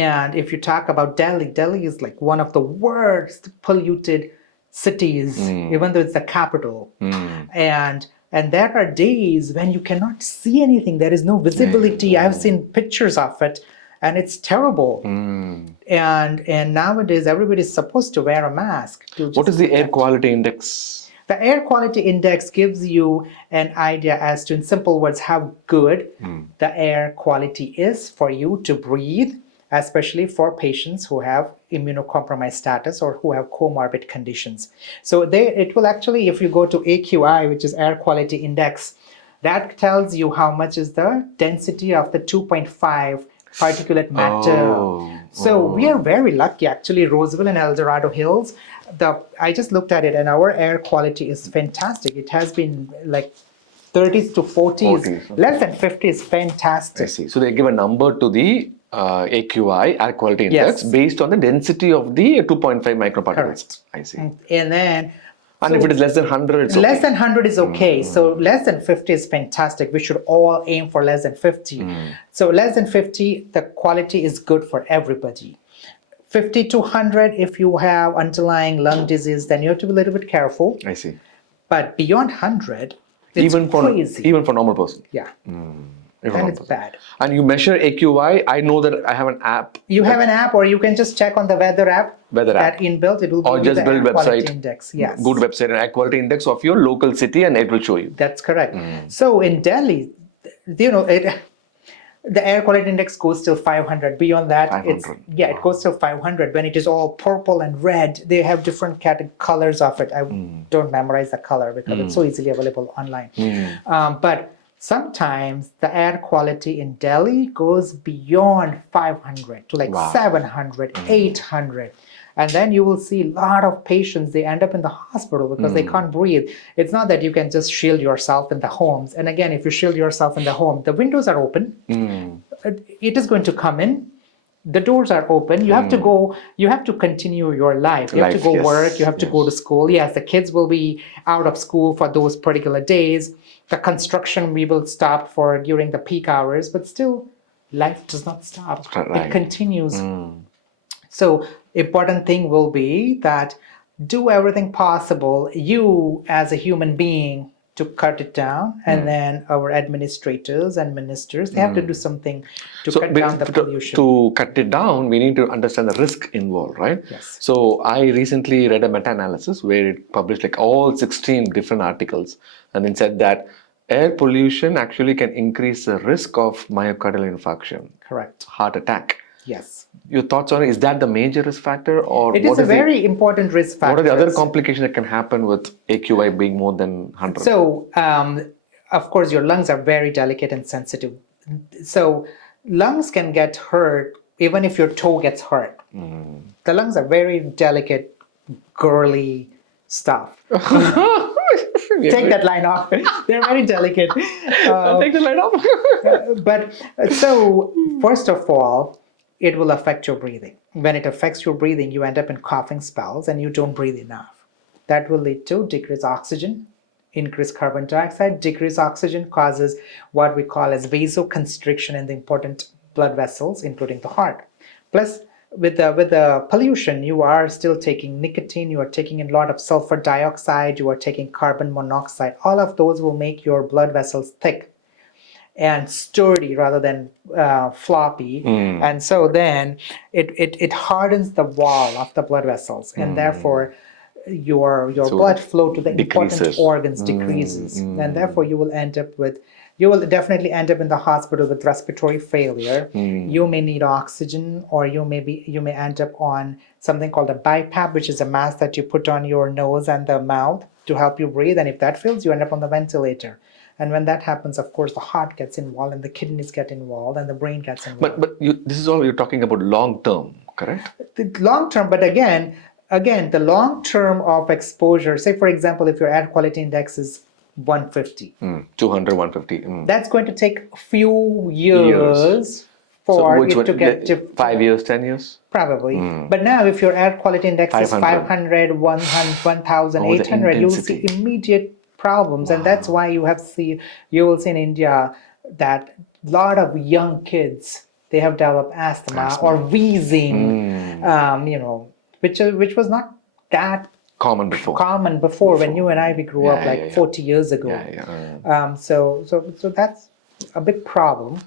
And if you talk about Delhi, Delhi is like one of the worst polluted cities, even though it's the capital. And there are days when you cannot see anything. There is no visibility. I've seen pictures of it, and it's terrible. And nowadays everybody's supposed to wear a mask. What is the air quality index? The air quality index gives you an idea as to, in simple words, how good the air quality is for you to breathe, especially for patients who have immunocompromised status or who have comorbid conditions. So it will actually, if you go to AQI, which is air quality index, that tells you how much is the density of the 2.5 particulate matter. So we are very lucky, actually. Roseville and El Dorado Hills, I just looked at it, and our air quality is fantastic. It has been like 30s to 40s. Less than 50 is fantastic. I see. So they give a number to the AQI, air quality index, based on the density of the 2.5 microparticles. Correct. I see. And then, and if it is less than 100, it's okay. Less than 100 is okay. So less than 50 is fantastic. We should all aim for less than 50. So less than 50, the quality is good for everybody. 50 to 100, if you have underlying lung disease, then you have to be a little bit careful. I see. But beyond 100, it's crazy. Even for normal person. Yeah. And it's bad. And you measure AQI. I know that I have an app. You have an app, or you can just check on the weather app. That inbuilt, it will or give just you the build air quality website. Index. Yes. Good website and air quality index of your local city, and it will show you. That's correct. So in Delhi, the air quality index goes till 500. Beyond that, 500. It goes till 500. When it is all purple and red, they have different colors of it. I don't memorize the color because it's so easily available online. But sometimes the air quality in Delhi goes beyond 500 to like 700, 800. And then you will see a lot of patients, they end up in the hospital because they can't breathe. It's not that you can just shield yourself in the homes. And again, if you shield yourself in the home, the windows are open. It is going to come in. The doors are open. You have to go, you have to continue your life. You have to go work, you have to go to school. Yes, the kids will be out of school for those particular days. The construction we will stop for during the peak hours, but still life does not stop. It continues. So important thing will be that do everything possible, you as a human being, to cut it down, and then our administrators and ministers, they have to do something to cut down the pollution. To cut it down, we need to understand the risk involved, right? Yes. So I recently read a meta-analysis where it published like all 16 different articles, and then said that air pollution actually can increase the risk of myocardial infarction. Correct. Heart attack. Yes. Your thoughts on it? Is that the major risk factor, or it is a very important risk factor? What are the other complications that can happen with AQI being more than 100? So, of course, your lungs are very delicate and sensitive. So, lungs can get hurt even if your toe gets hurt. The lungs are very delicate, girly stuff. Take that line off. They're very delicate. Take the line off. But so, first of all, it will affect your breathing. When it affects your breathing, you end up in coughing spells and you don't breathe enough. That will lead to decreased oxygen, increased carbon dioxide. Decreased oxygen causes what we call as vasoconstriction in the important blood vessels, including the heart. Plus, with the pollution, you are still taking nicotine, you are taking a lot of sulfur dioxide, you are taking carbon monoxide. All of those will make your blood vessels thick and sturdy rather than floppy. And so then it hardens the wall of the blood vessels, and therefore your blood flow to the important organs decreases. And therefore you will definitely end up in the hospital with respiratory failure. You may need oxygen, or you may end up on something called a BiPAP, which is a mask that you put on your nose and the mouth to help you breathe. And if that fails, you end up on the ventilator. And when that happens, of course, the heart gets involved, and the kidneys get involved, and the brain gets involved. But this is all you're talking about long term, correct? The long term, but again, the long term of exposure. Say, for example, if your air quality index is 150, 200, 150. That's going to take a few years for it to get to 5 years, 10 years, probably. But now, if your air quality index is 500, 1,800, you'll see immediate problems. And that's why you will see in India that a lot of young kids they have developed asthma or wheezing, which was not that Common before. common before when you and I we grew up like 40 years ago. Yeah. So that's a big problem.